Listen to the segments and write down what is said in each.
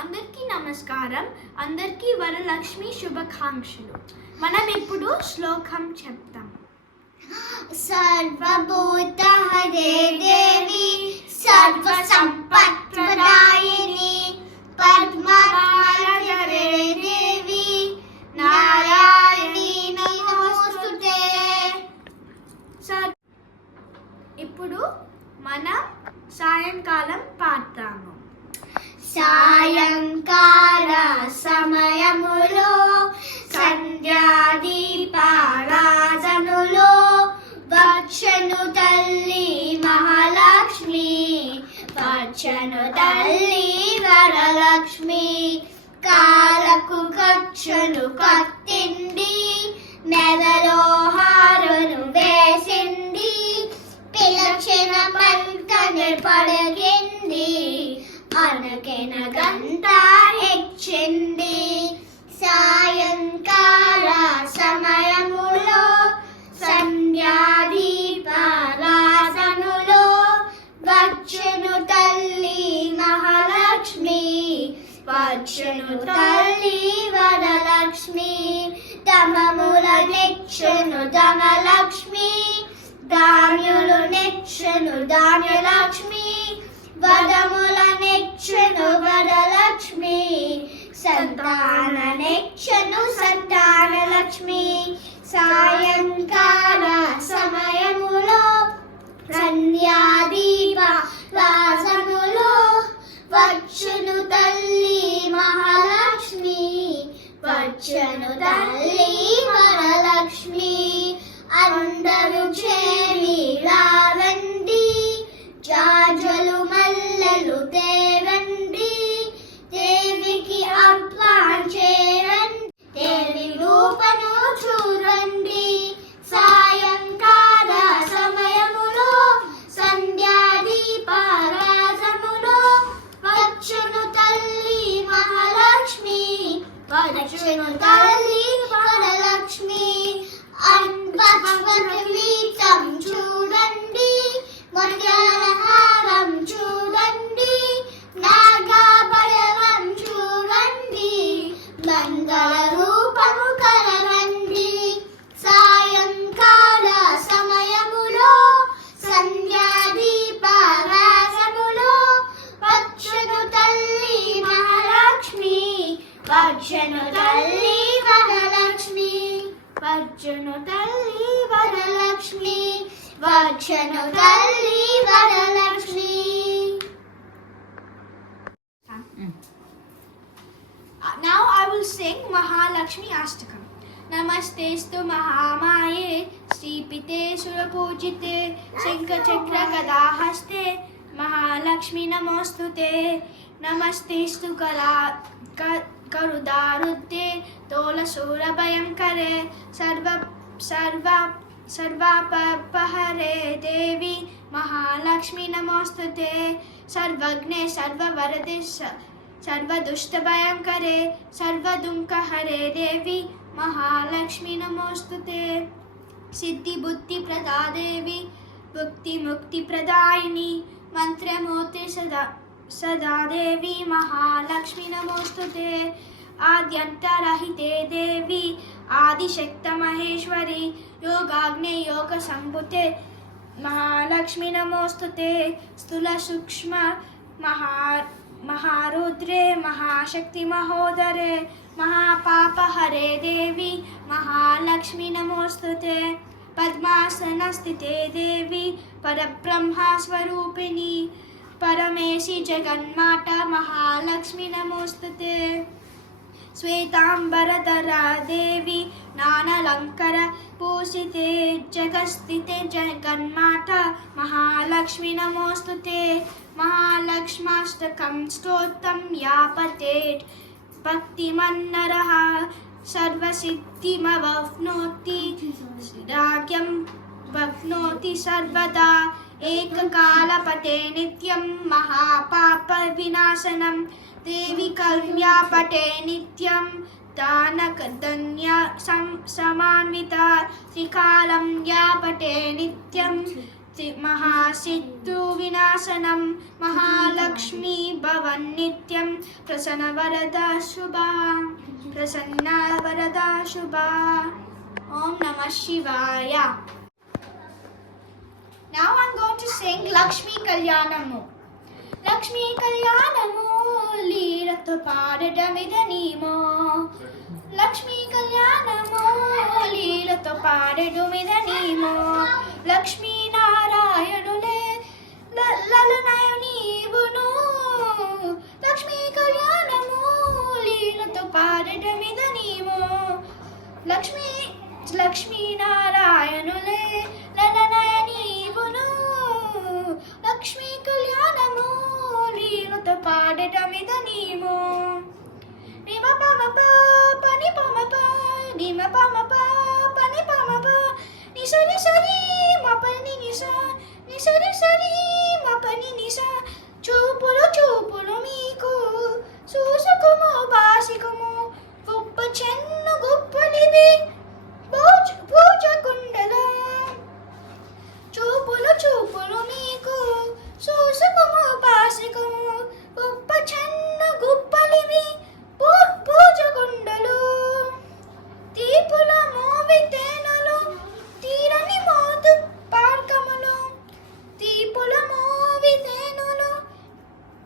అందరికీ నమస్కారం. అందరికీ వరలక్ష్మి శుభాకాంక్షలు. మనం ఇప్పుడు శ్లోకం చెప్తాం. సర్వభూతహరే దేవి సర్వ సంపత్ప్రదాయిని పద్మనాభరే దేవి నారాయణీ నమోస్తుతే. ఇప్పుడు మనం సాయంకాలం పాడతాము. సాయంకాల సమయములో సంధ్యాదీపారాధనలో వచ్చెను తల్లి మహాలక్ష్మి, వచ్చెను తల్లి వరలక్ష్మి. కాలకు కక్షను కత్తిండి మెదలో హారను వేసింది, పిలచిన పంటను పడగింది, అనకెన గంట హెచ్చింది. సాయంకాల సమయములో సంధ్యాదీపారాధనలో వచ్చెను తల్లి మహాలక్ష్మి, వచ్చెను తల్లి వరలక్ష్మి. తమముల నెచ్చెను ధనలక్ష్మి, ధాన్యులు నెచ్చెను ధాన్యలక్ష్మి, వరముల నెచ్చెను వరలక్ష్మి, సంతాన నెచ్చెను సంతానలక్ష్మి. సాయంకాల సమయములో సంధ్యాదీపారాధనలో వచ్చెను తల్లి మహాలక్ష్మి, వచ్చెను తల్లి వరలక్ష్మి. అందరూ చేరి రారండి, జాజలు మల్లెలు తేరండి, దేవికి అర్పణ చేరండి, దేవి రూపను చూడండి. సాయంకాల సమయములో సంధ్యాదీపారాధనలో వచ్చెను తల్లి మహాలక్ష్మి, వచ్చెను తల్లి వరలక్ష్మి. అన్వగీతం చూడండి, ముత్యాల హారం చూడండి, నాగాభరణం చూడండి, మంగళ రూపము కలరండి. సాయంకాల సమయములో సంధ్యాదీపారాధనలో వచ్చెను తల్లి మహాలక్ష్మి, వచ్చెను తల్లి వరలక్ష్మి, వచ్చెను తల్లి వరలక్ష్మి, వచ్చెను తల్లి Varalakshmi. Now I will sing Mahalakshmi Ashtakam. Namastestu Mahamaye Sripite Surapujite Shankachakra Gadahaste Mahalakshmi Namostute. Namastestu Karudarutte Tola Surabhayam Kare Sarvapahare Devi Mahalakshmi Namostute. Sarvagne Sarvavarade Sarvadushtabhayamkare Sarvadunkahare Devi Mahalakshmi Namostute. Siddhi Buddhi Pradadevi Bhukti Mukti Pradayini Mantramurti Sada Devi Mahalakshmi Namostute. Adyantarahite Devi Adishakta Maheshwari Yogagne Yoga Sambhute Mahalakshmi Namostute. Stula Sukshma Maharudre Mahashakti Mahodare Mahapapahare Devi Mahalakshmi Namostute. Padmasanastite Devi Parabrahma Swarupini Paramesi Jagannmata Mahalakshmi Namostute. Svetambaradhara Devi Nanalankara Pusite Jagastite Jagannmata Mahalakshmi Namostute. Mahalakshmastakam Stotam Yapatet Bhaktimannaraha Sarvasiddhimavapnoti Ragyam Vapnoti Sarvada Ekkalapate Nityam Mahapapa Vinasanam Devi Kalmyapate Nityam Danakadanya Samanvita Trikalam Yapate Nityam महासिद्धु विनाशनं Mahalakshmi भवन्नित्यं प्रसन्न वरदा शुभा प्रसन्ना वरदा शुभा Om Namah Shivaya. Now I'm going to sing Lakshmi Kalyanamu. Lakshmi Kalyanamu లీలతో పాడడమిదనీమో Lakshmi కళ్యాణము లీలతో పాడడమిదనీమో లక్ష్మీ నారాయణులే లలనయ నీవును లక్ష్మీ కళ్యాణము లీలతో పాడడమిదనీమో లక్ష్మీ నారాయణులే లలనయ నీవును లక్ష్మీ కళ్యాణము లీలతో పాడటమిదనీమో నిమ పమప పని పమప నిమ పమప పని పమప నిసరి సరి మపని నిస నిసరి సరి మపని నిస చూపులు మీకు చూసుకుము బాసికుము గొప్ప చెన్ను గొప్పలివి పూజ కుండల చూపులు మీకు చూసుకుము బాసికుము గొప్ప చెన్ను గుప్పలివి పూజ కుండలు తీపుల మోవి తేనెలు తీరని మోతు పార్కములు తీపుల మోవి తేనెలు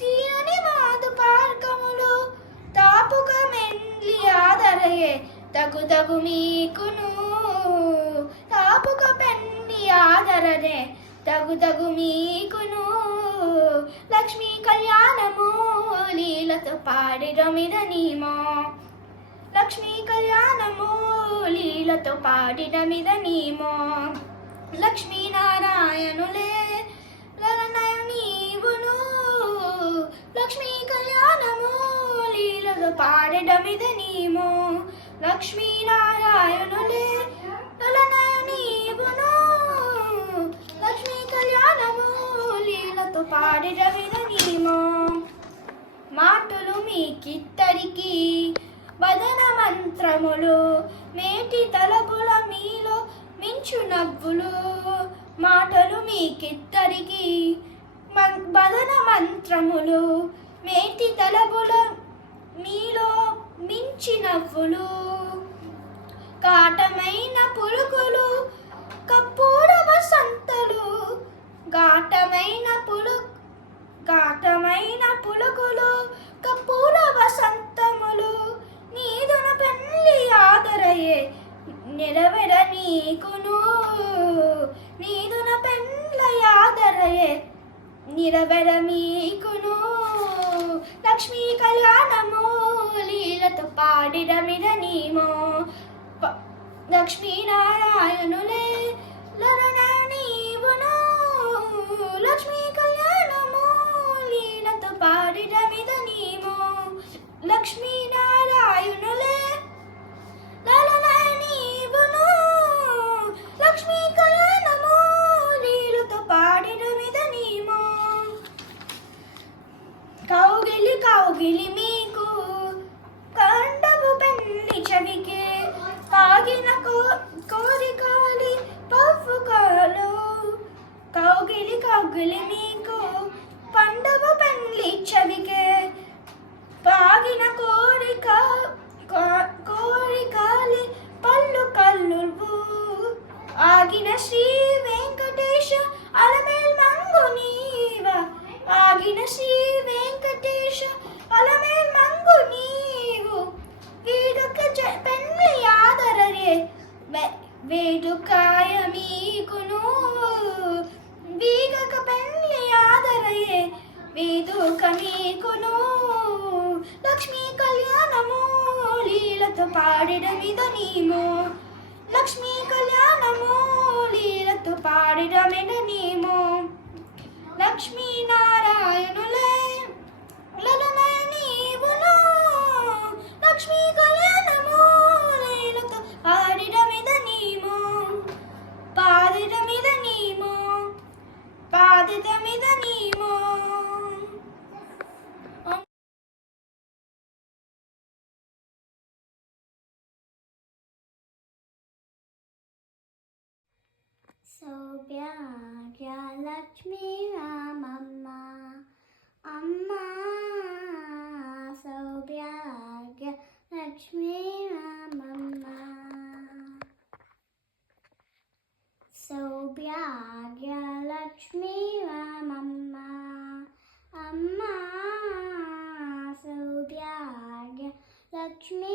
తీరని మాదు పార్కములు తాపుక మెండ్లి ఆదరయే తగు మీకును తాపుక పెన్ని ఆదరనే తగు మీకును లక్ష్మీ కళ్యాణము లీలతో పాడిరమిదనీమో లక్ష్మీ కళ్యాణము లీలతో పాడిరమిదనీమో లక్ష్మీ నారాయణులే లలనయ నీవును లక్ష్మీ కళ్యాణము లీలతో పాడిరమిదనీమో లక్ష్మీ నారాయణులే లలనయ నీవును లక్ష్మీ కళ్యాణము లీలతో పాడిరమిదనీమో మాటలు మీకిద్దరికి వదన మంత్రములు మేటి తలపుల మీలో మించు నవ్వులు మాటలు మీకిద్దరికి వదన మంత్రములు మేటి తలపుల మీలో మించి నవ్వులు కాటమైన పులుకులు కప్పూర వసంతలు ఘాటమైన పులుకులు కప్పూర వసంతములు నీదున పెళ్లి ఆదరయే నెరవేర నీకును నీదున పెళ్లి ఆదరయే నిరవేర మీకును లక్ష్మీ కళ్యాణము లీలతో పాడిరమిదనీమో లక్ష్మీ నారాయణులే లలనయ నీవును లక్ష్మీ కళ్యాణము లీలతో పాడిరమిదనీమో లక్ష్మీ నారాయణులే లలనయ నీవును లక్ష్మీ కళ్యాణము లీలతో పాడిరమిదనీమో కౌగిలి మీకు కండవు పెళ్లి చెవికే కాగిన కోరికాలి పవ్వుకాలు కౌగిలి మీకు పండవ పెళ్లి చెవికే పాగిన కోరికాలి పళ్ళు కల్లువు ఆగిన శ్రీ వెంకటేశ అలమేల్ మంగు నీవ ఆగిన శ్రీ వెంకటేశ అలమేల్ మంగు నీవు వీడుక పెళ్లి ఆదరరే వేడుకాయ మీకును వీగక పెళ్లి ఆదరయే వేడుక మీకును లక్ష్మీ కళ్యాణము లీలతో పాడిరమిదనీమో లక్ష్మీ కళ్యాణము లీలతో పాడిరమిదనీమో లక్ష్మీ నారాయణులే లలనయ నీవును లక్ష్మీ కళ్యాణము లీలతో పాడిరమిదనీమో పాడిరమిదనీమో సౌభాగ్య లక్ష్మీ రామమ్మ అమ్మ సౌభాగ్య లక్ష్మీ రామమ్మ సౌభాగ్య లక్ష్మీ రామమ్మ అమ్మ సౌభాగ్య లక్ష్మీ